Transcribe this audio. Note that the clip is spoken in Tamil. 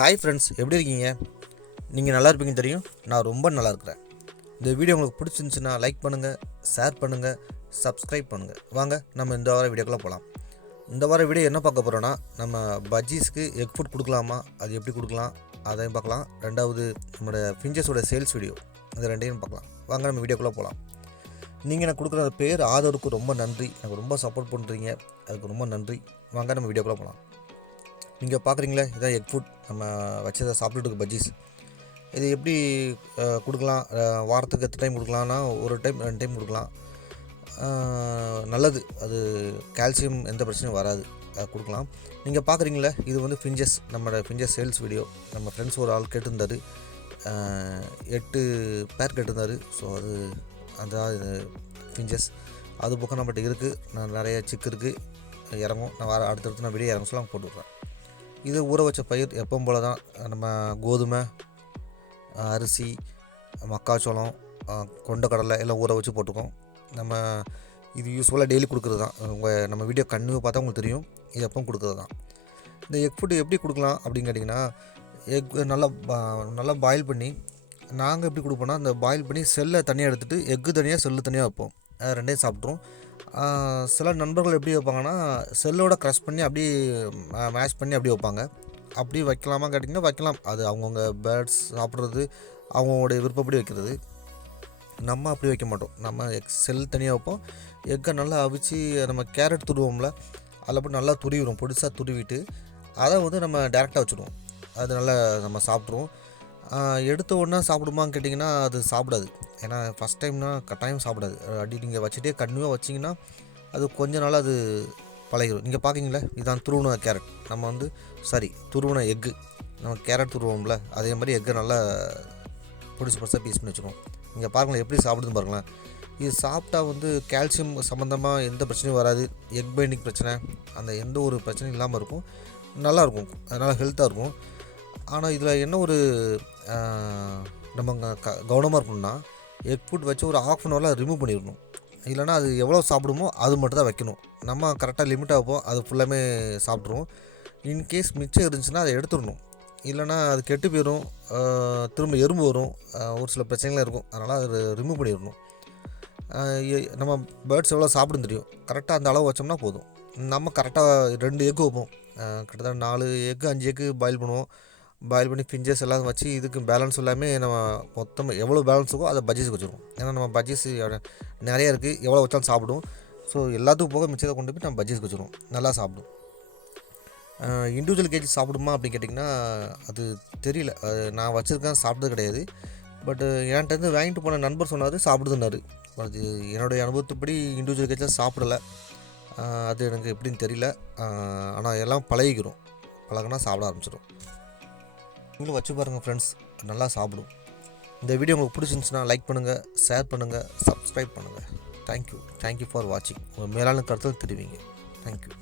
ஹாய் ஃப்ரெண்ட்ஸ், எப்படி இருக்கீங்க? நீங்கள் நல்லா இருப்பீங்கன்னு தெரியும். நான் ரொம்ப நல்லா இருக்கிறேன். இந்த வீடியோ உங்களுக்கு பிடிச்சிருந்துச்சுன்னா லைக் பண்ணுங்கள், ஷேர் பண்ணுங்கள், சப்ஸ்கிரைப் பண்ணுங்கள். வாங்க நம்ம இந்த வார வீடியோக்குள்ளே போகலாம். இந்த வார வீடியோ என்ன பார்க்க போகிறோன்னா, நம்ம பஜ்ஜீஸ்க்கு எக் ஃபுட் கொடுக்கலாமா, அது எப்படி கொடுக்கலாம் அதையும் பார்க்கலாம். ரெண்டாவது நம்மளோட ஃபிஞ்சஸோட சேல்ஸ் வீடியோ, அது ரெண்டையும் பார்க்கலாம். வாங்க நம்ம வீடியோக்குள்ளே போகலாம். நீங்கள் எனக்கு கொடுக்குற பேர் ஆதரவுக்கு ரொம்ப நன்றி. எனக்கு ரொம்ப சப்போர்ட் பண்ணுறீங்க, அதுக்கு ரொம்ப நன்றி. வாங்க நம்ம வீடியோக்குள்ளே போகலாம். நீங்கள் பார்க்குறீங்களே, இதான் எக் ஃபுட், நம்ம வச்சதை சாப்பிட்டுட்டு பஜ்ஜீஸ். இது எப்படி கொடுக்கலாம்? வாரத்துக்கு எத்தனை டைம் கொடுக்கலான்னா, ஒரு டைம் 2 டைம் கொடுக்கலாம். நல்லது, அது கால்சியம் எந்த பிரச்சனையும் வராது, கொடுக்கலாம். நீங்கள் பார்க்குறீங்களே, இது வந்து ஃபிஞ்சஸ், நம்மளோட ஃபிஞ்சஸ் சேல்ஸ் வீடியோ. நம்ம ஃப்ரெண்ட்ஸ் ஒரு ஆள் கேட்டிருந்தார், 8 பேர் கேட்டிருந்தார். ஸோ அது அதான் இது ஃபிஞ்சஸ். அது பக்கம் நம்மகிட்ட இருக்குது. நான் நிறைய சிக்கு இருக்குது, இறங்கும். நான் அடுத்தடுத்து நான் வீடியோ இறங்க சொல்ல போட்டு விட்றேன். இது ஊற வச்ச பயிர் எப்பவும் போல் தான். நம்ம கோதுமை, அரிசி, மக்காச்சோளம், கொண்டக்கடலை எல்லாம் ஊற வச்சு போட்டுக்கோம். நம்ம இது யூஸ்ஃபுல்லாக டெய்லி கொடுக்குறது தான். நம்ம வீடியோ கண்டினியூ பார்த்தா உங்களுக்கு தெரியும், இது எப்பவும் கொடுக்குறது தான். இந்த எக் ஃபுட்டு எப்படி கொடுக்கலாம் அப்படின்னு கேட்டிங்கன்னா, எக் நல்லா பாயில் பண்ணி, நாங்கள் எப்படி கொடுப்போன்னா, அந்த பாயில் பண்ணி செல்லை தனியாக எடுத்துகிட்டு எக்கு தனியாக செல்லு தனியாக வைப்போம். ரெண்டையும் சாப்பிட்ருவோம். சில நண்பர்கள் எப்படி வைப்பாங்கன்னா, செல்லோட க்ரஷ் பண்ணி அப்படியே மேஷ் பண்ணி அப்படியே வைப்பாங்க. அப்படி வைக்கலாமா கேட்டிங்கன்னா வைக்கலாம். அது அவங்கவுங்க பேர்ட்ஸ் சாப்பிட்றது, அவங்களுடைய விருப்பப்படி வைக்கிறது. நம்ம அப்படி வைக்க மாட்டோம். நம்ம செல் தனியாக வைப்போம். எக்கை நல்லா அவிச்சு, நம்ம கேரட் துருவோம்ல, அதில் போட்டு நல்லா துருவிடும். பொடிசாக துருவிட்டு அதை வந்து நம்ம டேரெக்டாக வச்சுடுவோம். அது நல்லா நம்ம சாப்பிட்ருவோம். எடுத்த உடனே சாப்பிடுமான்னு கேட்டிங்கன்னா, அது சாப்பிடாது. ஏன்னா ஃபஸ்ட் டைம்னா கட்டாயம் சாப்பிடாது. அப்படி நீங்கள் வச்சுட்டே கண்டினியூவாக வச்சிங்கன்னா அது கொஞ்ச நாள் அது பழகிடும். நீங்கள் பார்க்கிங்களே, இதுதான் துருவின கேரட். நம்ம வந்து துருவின எக்கு, நம்ம கேரட் துருவோம்ல, அதே மாதிரி எக்கை நல்லா பொடிசாக பீஸ் பண்ணி வச்சுக்கோம். நீங்கள் பாருங்களேன் எப்படி சாப்பிடுதுன்னு பாருங்களேன். இது சாப்பிட்டா வந்து கால்சியம் சம்மந்தமாக எந்த பிரச்சனையும் வராது. எக் பைண்டிங் பிரச்சனை, அந்த எந்த ஒரு பிரச்சனையும் இல்லாமல் இருக்கும். நல்லாயிருக்கும், அதனால் ஹெல்த்தாக இருக்கும். ஆனால் இதில் என்ன ஒரு நம்ம கவனமாக இருக்கணும்னா, எக் ஃபுட் வச்சு ஒரு 1/2 அன் ஹவரில் ரிமூவ் பண்ணிடணும். இல்லைனா அது எவ்வளோ சாப்பிடுமோ அது மட்டும் தான் வைக்கணும். நம்ம கரெக்டாக லிமிட்டாக வைப்போம், அது ஃபுல்லாமே சாப்பிட்ருவோம். இன்கேஸ் மிச்சம் இருந்துச்சுன்னா அதை எடுத்துடணும். இல்லைனா அது கெட்டு போயிடும், திரும்ப எறும்பு வரும், ஒரு சில பிரச்சனைலாம் இருக்கும். அதனால் அதை ரிமூவ் பண்ணிடணும். நம்ம பேர்ட்ஸ் எவ்வளோ சாப்பிடுன்னு தெரியும், கரெக்டாக அந்த அளவு வச்சோம்னா போதும். நம்ம கரெக்டாக 2 எக்கு வைப்போம். கிட்டத்தட்ட 4 எக்கு 5 எக்கு பாயில் பண்ணுவோம். பாயில் பண்ணி ஃபிஞ்சஸ் எல்லாம் வச்சு, இதுக்கு பேலன்ஸ் எல்லாமே நம்ம மொத்தமாக எவ்வளோ பேலன்ஸ் இருக்கோ அதை பஜ்ஜீஸுக்கு வச்சுருவோம். ஏன்னா நம்ம பஜ்ஜீஸ் நிறையா இருக்குது, எவ்வளோ வச்சாலும் சாப்பிடும். ஸோ எல்லாத்துக்கும் போக மிச்சத்தை கொண்டு போய் நம்ம பஜ்ஜீஸ்க்கு வச்சுருவோம், நல்லா சாப்பிடும். இண்டிவிஜுவல் கேஜி சாப்பிடுமா அப்படின்னு கேட்டிங்கன்னா, அது தெரியல. நான் வச்சுருக்கேன், சாப்பிட்டது கிடையாது. பட்டு என்கிட்ட வாங்கிட்டு போன நண்பர் சொன்னார் சாப்பிடுதுன்னாரு. அது என்னுடைய அனுபவத்துப்படி இண்டிவிஜுவல் கேஜில் சாப்பிடலை. அது எனக்கு எப்படின்னு தெரியல. ஆனால் எல்லாம் பழகினா சாப்பிட ஆரம்பிச்சிடும். நீங்களும் வச்சு பாருங்கள் ஃப்ரெண்ட்ஸ், நல்லா சாப்பிடும். இந்த வீடியோ உங்களுக்கு பிடிச்சிருந்துச்சுன்னா லைக் பண்ணுங்கள், ஷேர் பண்ணுங்கள், சப்ஸ்கிரைப் பண்ணுங்கள். தேங்க்யூ ஃபார் வாட்சிங். உங்கள் மேலான கருத்தில் தெரிவிங்க. தேங்க்யூ.